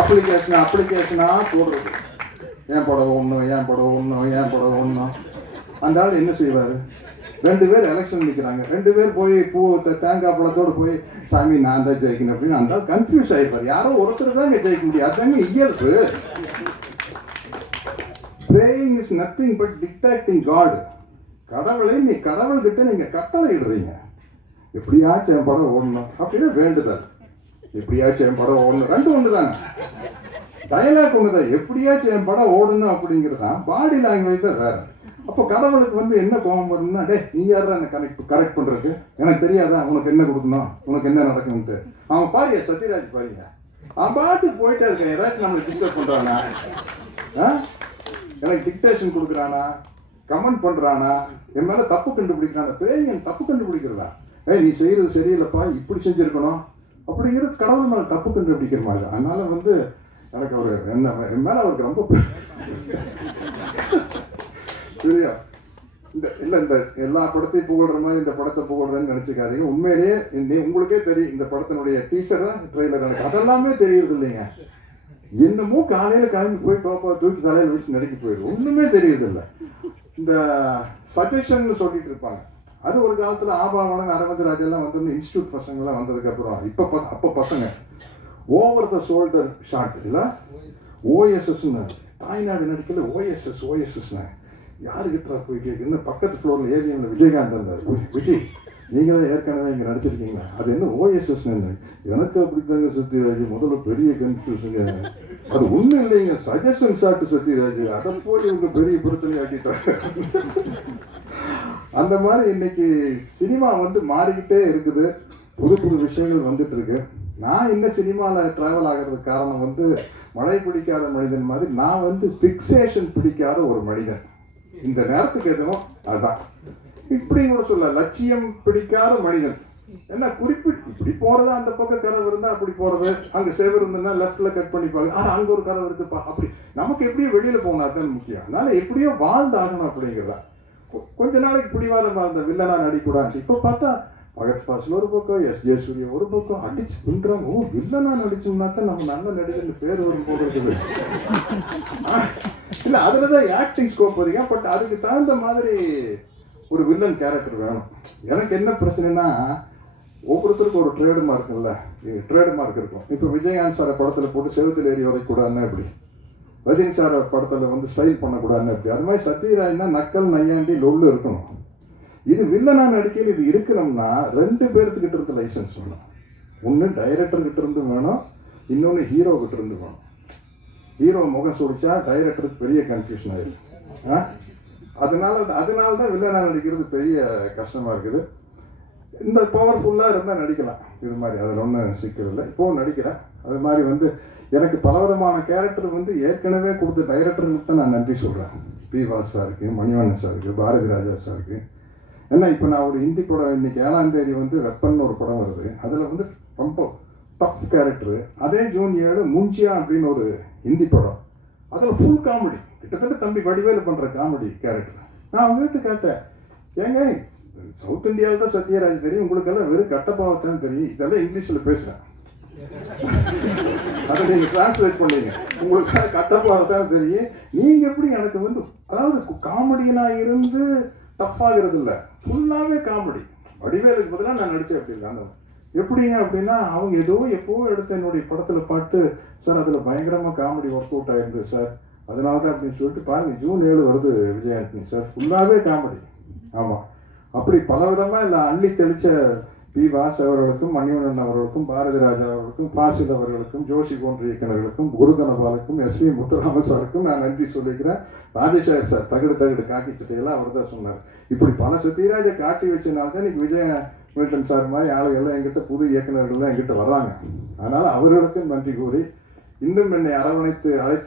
Application அப்ளிகேஷனா போடுறது. ஏன் புடவை ஒன்றும் ஏன் புடவை ஒன்றும் ஏன் புடவை ஒன்றும் அந்த ஆள் என்ன செய்வார்? ரெண்டு பேர் எலெக்ஷன் நிற்கிறாங்க ரெண்டு பேர் போய் பூ தேங்காய் பழத்தோடு போய் சாமி நான் தான் ஜெயிக்கணும் அப்படின்னு அந்த ஆள் கன்ஃபியூஸ் ஆகிப்பார் யாரோ ஒருத்தர் தாங்க ஜெயிக்க முடியும். அதாங்க இயல்பு. பிரேயிங் இஸ் நத்திங் பட் டிக்டாக்டிங் காடு கடவுளை நீ கடவுள்கிட்ட நீங்கள் கட்டளை இடுறீங்க எப்படியாச்சும் என் படம் ஓடணும்? அப்படின்னு வேண்டுதல். எப்படியாச்சும் என் படம் ஓடணும்? ரெண்டும் ஒன்று தானே டயலாக் ஒன்று தான் எப்படியாச்சும் என் படம் ஓடணும் அப்படிங்கிறது தான் பாடி லாங்குவேஜ் தான் வேற. அப்போ கடவுளுக்கு வந்து என்ன கோபம் வரும்னா டே நீ யாரா என்ன கரெக்ட் கரெக்ட் பண்ணுறதுக்கு எனக்கு தெரியாதா? உனக்கு என்ன கொடுக்கணும்? உனக்கு என்ன நடக்கும்ட்டு அவன் பாரியா சத்யராஜ் பாரியா? அவன் பாட்டு போயிட்டே இருக்கேன். ஏதாச்சும் நம்மளுக்கு டிஸ்டர்ப் பண்ணுறானா ஆ? எனக்கு டிக்டேஷன் கொடுக்குறானா? கமெண்ட் பண்ணுறானா என் மேலே தப்பு கண்டுபிடிக்கிறானா? பிரேயன் தப்பு கண்டுபிடிக்கிறதா? ஏய் நீ செய்கிறது சரியில்லைப்பா இப்படி செஞ்சுருக்கணும். அப்படிங்கிறது கடவுள் மேலே தப்பு கண்டுபிடிக்கிற மாதிரி அதனால் வந்து எனக்கு அவர் என்ன என் மேலே அவருக்கு ரொம்ப சரியா இந்த இல்லை இந்த எல்லா படத்தையும் புகழ்ற மாதிரி இந்த படத்தை புகழ்றேன்னு நினச்சிக்காதீங்க. உண்மையிலேயே இந்த- உங்களுக்கே தெரியும் இந்த படத்தினுடைய டீசரா ட்ரெய்லர் எனக்கு அதெல்லாமே தெரியறது இல்லைங்க. என்னமோ காலையில் கிளம்பி போய் பாப்பா தூக்கி தலையில் வச்சு நடிக்க போயிடும் ஒன்றுமே தெரியறதில்ல இந்த சஜஷன் சொல்லிட்டு இருப்பாங்க. அது ஒரு காலத்தில் ஆபாவனம் அரவிந்த் ராஜெல்லாம் வந்து இன்ஸ்டியூட் பசங்கள்லாம் வந்ததுக்கப்புறம் இப்போ ப அப்போ பசங்க. ஓவர் த ஷோல்டர் ஷாட் இல்லை? ஓஎஸ்எஸ்னு தாய்நாடு நடிக்கல ஓஎஸ்எஸ் ஓஎஸ்எஸ்னு யாருக்கிட்ட போய் கேட்குன்னு பக்கத்து ஃப்ளோரில் ஏவிஎம்ல விஜயகாந்த் இருந்தார். விஜய் நீங்கள் தான் ஏற்கனவே இங்கே நடிச்சிருக்கீங்களா? அது என்ன ஓஎஸ்எஸ்னு எனக்கு அப்படித்தாங்க சத்யராஜ். முதல்ல பெரிய கன்ஃபியூஷனுங்க அது ஒன்றும் இல்லைங்க. Suggestion shot Sathyaraj. அதை போய் இவங்க பெரிய பிரச்சனை ஆக்கிட்டாங்க அந்த மாதிரி இன்னைக்கு சினிமா வந்து மாறிக்கிட்டே இருக்குது. புது புது விஷயங்கள் வந்துட்டு இருக்கு. நான் இந்த சினிமாவில் ட்ராவல் ஆகிறதுக்கு காரணம் வந்து மழை பிடிக்காத மனிதன் மாதிரி நான் வந்து ஃபிக்சேஷன் பிடிக்காத ஒரு மனிதன். இந்த நேரத்துக்கு எதுவும் அதுதான். இப்படி கூட சொல்ல லட்சியம் பிடிக்காத மனிதன். என்ன குறிப்பிட்டு இப்படி போறது அந்த பக்கம் கதவு இருந்தா அப்படி போறது. அங்க சேவர் இருந்ததுன்னா லெஃப்ட்ல கட் பண்ணிப்பாங்க ஆனா அங்க ஒரு கதவு இருக்குப்பா. அப்படி நமக்கு எப்படியோ வெளியில போகணும் அதுதான் முக்கியம். அதனால எப்படியோ வாழ்ந்தாகணும் அப்படிங்கிறதா கொஞ்ச நாளைக்கு பிடிவாதமா இருந்த வில்லனா நடிக்கூடாது இப்போ பார்த்தா பகத் பாசில் ஒரு பக்கம் எஸ் ஜே சூர்யா ஒரு பக்கம் அடிச்சு பின்றாங்க ஓ வில்லனா நடிச்சோம்னாக்கா நம்ம நல்ல நடிகர்னு பேர் வரும் போது இருக்குது. இல்லை அதில் தான் ஆக்டிங் ஸ்கோப் அதிகம் பட் அதுக்கு தகுந்த மாதிரி ஒரு வில்லன் கேரக்டர் வேணும். எனக்கு என்ன பிரச்சனைனா ஒவ்வொருத்தருக்கும் ஒரு ட்ரேடு மார்க் இல்லை ட்ரேடு மார்க் இருக்கும். இப்போ விஜயகாந்த் சார படத்தில் போட்டு செவத்தில் ஏறி உதைக்கூடாதுன்னா எப்படி? ரஜினி சார் படத்தில் வந்து ஸ்டைல் பண்ணக்கூடாதுன்னு அப்படி அது மாதிரி சத்யராஜ்னா நக்கல் நையாண்டி லொல்லு இருக்கணும். இது வில்லனா நடிக்கையில் இது இருக்கணும்னா ரெண்டு பேர்த்துக்கிட்ட இருந்து லைசன்ஸ் வேணும். ஒன்று டைரக்டர்கிட்ட இருந்து வேணும் இன்னொன்று ஹீரோ கிட்ட இருந்து வேணும். ஹீரோ முகம் சுடிச்சா டைரக்டருக்கு பெரிய கன்ஃபியூஷன் ஆயிடும் ஆ? அதனால அதனால தான் வில்லனா நடிக்கிறது பெரிய கஷ்டமாக இருக்குது. இந்த பவர்ஃபுல்லாக இருந்தால் நடிக்கலாம். இது மாதிரி அதில் ஒன்றும் சிக்கல் இல்லை. இப்போவும் நடிக்கிறேன் அது மாதிரி வந்து எனக்கு பலவிதமான கேரக்டர் வந்து ஏற்கனவே கொடுத்த டைரக்டர்களுக்கு தான் நான் நன்றி சொல்கிறேன் பி வாஸ் சாருக்கு மணிவண்ணன் சாருக்கு பாரதி ராஜா சாருக்கு. ஏன்னா இப்போ நான் ஒரு ஹிந்தி படம் இன்றைக்கி ஏழாம் தேதி வந்து வெப்பன் ஒரு படம் வருது. அதில் வந்து ரொம்ப டஃப் கேரக்டரு அதே ஜூன் ஏழு முஞ்சியா அப்படின்னு ஒரு ஹிந்தி படம். அதில் ஃபுல் காமெடி கிட்டத்தட்ட தம்பி வடிவேலு பண்ணுற காமெடி கேரக்டர் நான் அவங்ககிட்ட கேட்டேன் ஏங்க சவுத் இந்தியாவில் தான் சத்யராஜ் தெரியும். உங்களுக்கெல்லாம் வெறும் கட்டப்பாவத்தான் தெரியும். இதெல்லாம் இங்கிலீஷில் பேசுகிறேன் அதை நீங்கள் டிரான்ஸ்லேட் பண்ணீங்க. உங்களுக்கு தான் தெரியும். நீங்கள் எப்படி எனக்கு வந்து அதாவது காமெடியனாக இருந்து டஃப்பாகிறது இல்லை ஃபுல்லாகவே காமெடி வடிவேலுக்கு பதிலாக நான் நடித்தேன் அப்படி இல்லை அந்த எப்படிங்க அப்படின்னா அவங்க ஏதோ எப்போவோ எடுத்த என்னுடைய படத்தில் பாட்டு சார் அதில் பயங்கரமாக காமெடி ஒர்க் அவுட் ஆயிருந்தது சார். அதனால தான் அப்படின்னு சொல்லிட்டு பாருங்க ஜூன் ஏழு வருது விஜயாண்டனி சார். ஃபுல்லாகவே காமெடி ஆமாம் அப்படி பல விதமாக இல்லை அள்ளி தெளித்த பி. வாஸ் அவர்களுக்கும் மணிவண்ணன் அவர்களுக்கும் பாரதி ராஜா அவர்களுக்கும் பாசித் அவர்களுக்கும் ஜோஷி போன்ற இயக்குநர்களுக்கும் குருதனபாலுக்கும் எஸ். வி. முத்துராம சாருக்கும் நான் நன்றி சொல்லிக்கிறேன். ராஜேஷார் சார் தகடு தகடு காக்கி சட்டையெல்லாம் அவர் தான் சொன்னார். இப்படி பல சத்யராஜை காட்டி வச்சனால தான் இன்னைக்கு விஜய மில்டன் சார் மாதிரி ஆளுகள்லாம் எங்கிட்ட புது இயக்குநர்கள்லாம் எங்கிட்ட வர்றாங்க. அதனால் அவர்களுக்கும் நன்றி கூறி இன்னும் என்னை அரவணைத்து அழைத்து